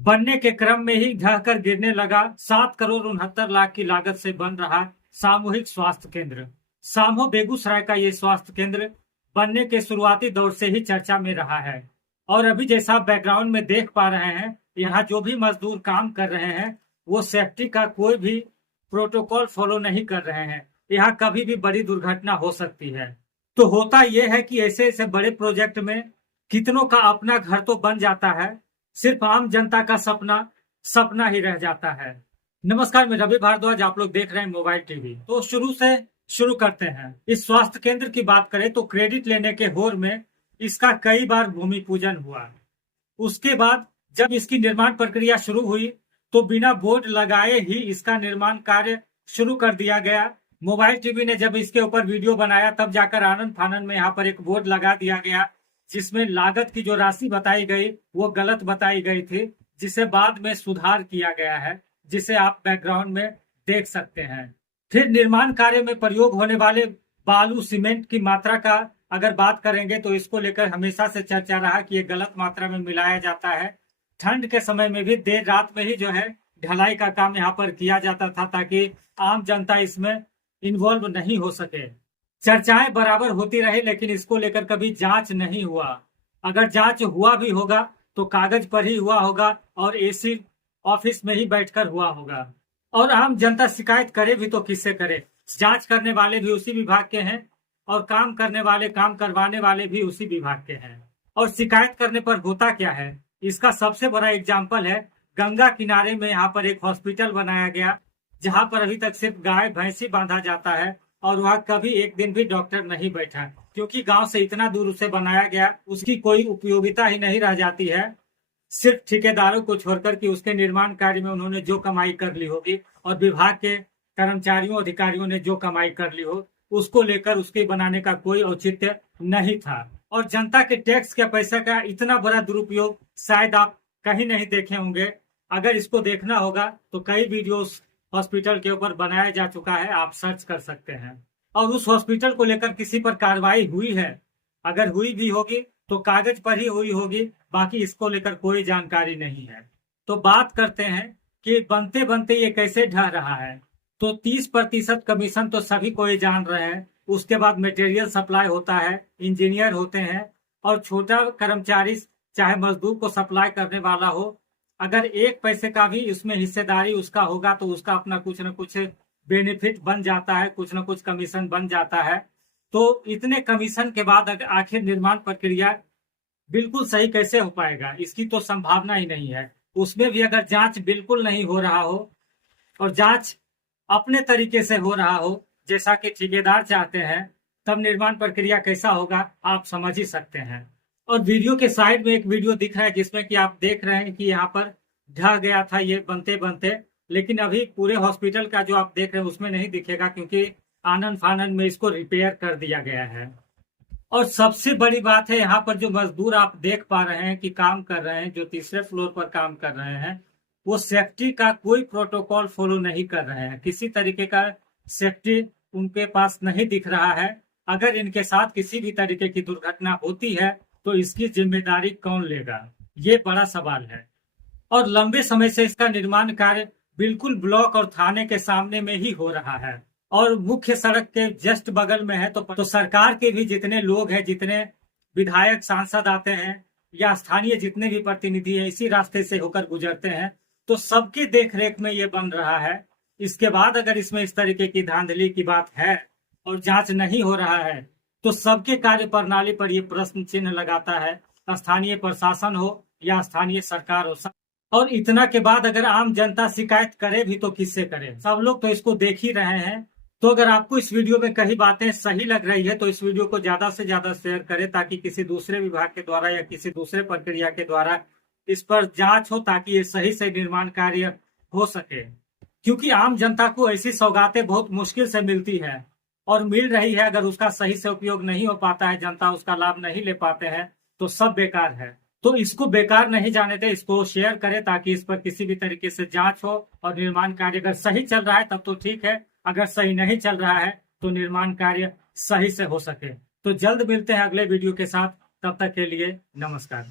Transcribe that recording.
बनने के क्रम में ही ढहकर गिरने लगा 7 करोड़ 69 लाख की लागत से बन रहा सामूहिक स्वास्थ्य केंद्र। सामो बेगूसराय का ये स्वास्थ्य केंद्र बनने के शुरुआती दौर से ही चर्चा में रहा है और अभी जैसा आप बैकग्राउंड में देख पा रहे हैं, यहाँ जो भी मजदूर काम कर रहे हैं वो सेफ्टी का कोई भी प्रोटोकॉल फॉलो नहीं कर रहे हैं। यहाँ कभी भी बड़ी दुर्घटना हो सकती है। तो होता यह है कि ऐसे ऐसे बड़े प्रोजेक्ट में कितनों का अपना घर तो बन जाता है, सिर्फ आम जनता का सपना सपना ही रह जाता है। नमस्कार, मैं रवि भारद्वाज, आप लोग देख रहे हैं मोबाइल टीवी। तो शुरू करते हैं। इस स्वास्थ्य केंद्र की बात करें तो क्रेडिट लेने के होड़ में इसका कई बार भूमि पूजन हुआ। उसके बाद जब इसकी निर्माण प्रक्रिया शुरू हुई तो बिना बोर्ड लगाए ही इसका निर्माण कार्य शुरू कर दिया गया। मोबाइल टीवी ने जब इसके ऊपर वीडियो बनाया तब जाकर आनंद फानंद में यहाँ पर एक बोर्ड लगा दिया गया जिसमें लागत की जो राशि बताई गई वो गलत बताई गई थी, जिसे बाद में सुधार किया गया है, जिसे आप बैकग्राउंड में देख सकते हैं। फिर निर्माण कार्य में प्रयोग होने वाले बालू सीमेंट की मात्रा का अगर बात करेंगे तो इसको लेकर हमेशा से चर्चा रहा कि ये गलत मात्रा में मिलाया जाता है। ठंड के समय में भी देर रात में ही जो है ढलाई का काम यहाँ पर किया जाता था ताकि आम जनता इसमें इन्वॉल्व नहीं हो सके। चर्चाएं बराबर होती रही लेकिन इसको लेकर कभी जांच नहीं हुआ। अगर जांच हुआ भी होगा तो कागज पर ही हुआ होगा और एसी ऑफिस में ही बैठकर हुआ होगा। और आम जनता शिकायत करे भी तो किससे करे? जांच करने वाले भी उसी विभाग के हैं और काम करने वाले, काम करवाने वाले भी उसी विभाग के हैं। और शिकायत करने पर होता क्या है, इसका सबसे बड़ा एग्जाम्पल है गंगा किनारे में यहाँ पर एक हॉस्पिटल बनाया गया जहाँ पर अभी तक सिर्फ गाय भैंसी बांधा जाता है और वहाँ कभी एक दिन भी डॉक्टर नहीं बैठा, क्योंकि गांव से इतना दूर उसे बनाया गया, उसकी कोई उपयोगिता ही नहीं रह जाती है। सिर्फ ठेकेदारों को छोड़कर कि उसके निर्माण कार्य में उन्होंने जो कमाई कर ली होगी और विभाग के कर्मचारियों अधिकारियों ने जो कमाई कर ली हो उसको लेकर उसके बनाने का कोई औचित्य नहीं था। और जनता के टैक्स के पैसे का इतना बड़ा दुरुपयोग शायद आप कहीं नहीं देखे होंगे। अगर इसको देखना होगा तो कई वीडियोस हॉस्पिटल के ऊपर बनाया जा चुका है, आप सर्च कर सकते हैं। और उस हॉस्पिटल को लेकर किसी पर कार्रवाई हुई है, अगर हुई भी होगी तो कागज पर ही हुई होगी, बाकी इसको लेकर कोई जानकारी नहीं है। तो बात करते हैं कि बनते बनते ये कैसे ढह रहा है। तो 30% कमीशन तो सभी को ये जान रहे हैं। उसके बाद मटेरियल सप्लाई होता है, इंजीनियर होते हैं और छोटा कर्मचारी चाहे मजदूर को सप्लाई करने वाला हो, अगर 1 पैसे का भी इसमें हिस्सेदारी उसका होगा तो उसका अपना कुछ न कुछ बेनिफिट बन जाता है, कुछ न कुछ कमीशन बन जाता है। तो इतने कमीशन के बाद अगर आखिर निर्माण प्रक्रिया बिल्कुल सही कैसे हो पाएगा, इसकी तो संभावना ही नहीं है। उसमें भी अगर जांच बिल्कुल नहीं हो रहा हो और जांच अपने तरीके से हो रहा हो जैसा कि ठेकेदार चाहते हैं, तब निर्माण प्रक्रिया कैसा होगा आप समझ ही सकते हैं। और वीडियो के साइड में एक वीडियो दिख रहा है जिसमें कि आप देख रहे हैं कि यहाँ पर ढह गया था ये बनते बनते, लेकिन अभी पूरे हॉस्पिटल का जो आप देख रहे हैं उसमें नहीं दिखेगा क्योंकि आनंद फानंद में इसको रिपेयर कर दिया गया है। और सबसे बड़ी बात है यहाँ पर जो मजदूर आप देख पा रहे हैं कि काम कर रहे हैं, जो तीसरे फ्लोर पर काम कर रहे हैं, वो सेफ्टी का कोई प्रोटोकॉल फॉलो नहीं कर रहे हैं। किसी तरीके का सेफ्टी उनके पास नहीं दिख रहा है। अगर इनके साथ किसी भी तरीके की दुर्घटना होती है तो इसकी जिम्मेदारी कौन लेगा, ये बड़ा सवाल है। और लंबे समय से इसका निर्माण कार्य बिल्कुल ब्लॉक और थाने के सामने में ही हो रहा है और मुख्य सड़क के जस्ट बगल में है। तो सरकार के भी जितने लोग हैं, जितने विधायक सांसद आते हैं या स्थानीय जितने भी प्रतिनिधि हैं, इसी रास्ते से होकर गुजरते हैं, तो सबके देखरेख में ये बन रहा है। इसके बाद अगर इसमें इस तरीके की धांधली की बात है और जांच नहीं हो रहा है तो सबके कार्य प्रणाली पर ये प्रश्न चिन्ह लगाता है, स्थानीय प्रशासन हो या स्थानीय सरकार हो। और इतना के बाद अगर आम जनता शिकायत करे भी तो किससे करे? सब लोग तो इसको देख ही रहे हैं। तो अगर आपको इस वीडियो में कई बातें सही लग रही है तो इस वीडियो को ज्यादा से ज्यादा शेयर करें ताकि किसी दूसरे विभाग के द्वारा या किसी दूसरे प्रक्रिया के द्वारा इस पर जांच हो, ताकि ये सही से निर्माण कार्य हो सके। क्योंकि आम जनता को ऐसी सौगातें बहुत मुश्किल से मिलती है और मिल रही है, अगर उसका सही से उपयोग नहीं हो पाता है, जनता उसका लाभ नहीं ले पाते हैं तो सब बेकार है। तो इसको बेकार नहीं जाने दे, इसको शेयर करें ताकि इस पर किसी भी तरीके से जांच हो और निर्माण कार्य अगर सही चल रहा है तब तो ठीक है, अगर सही नहीं चल रहा है तो निर्माण कार्य सही से हो सके। तो जल्द मिलते हैं अगले वीडियो के साथ, तब तक के लिए नमस्कार।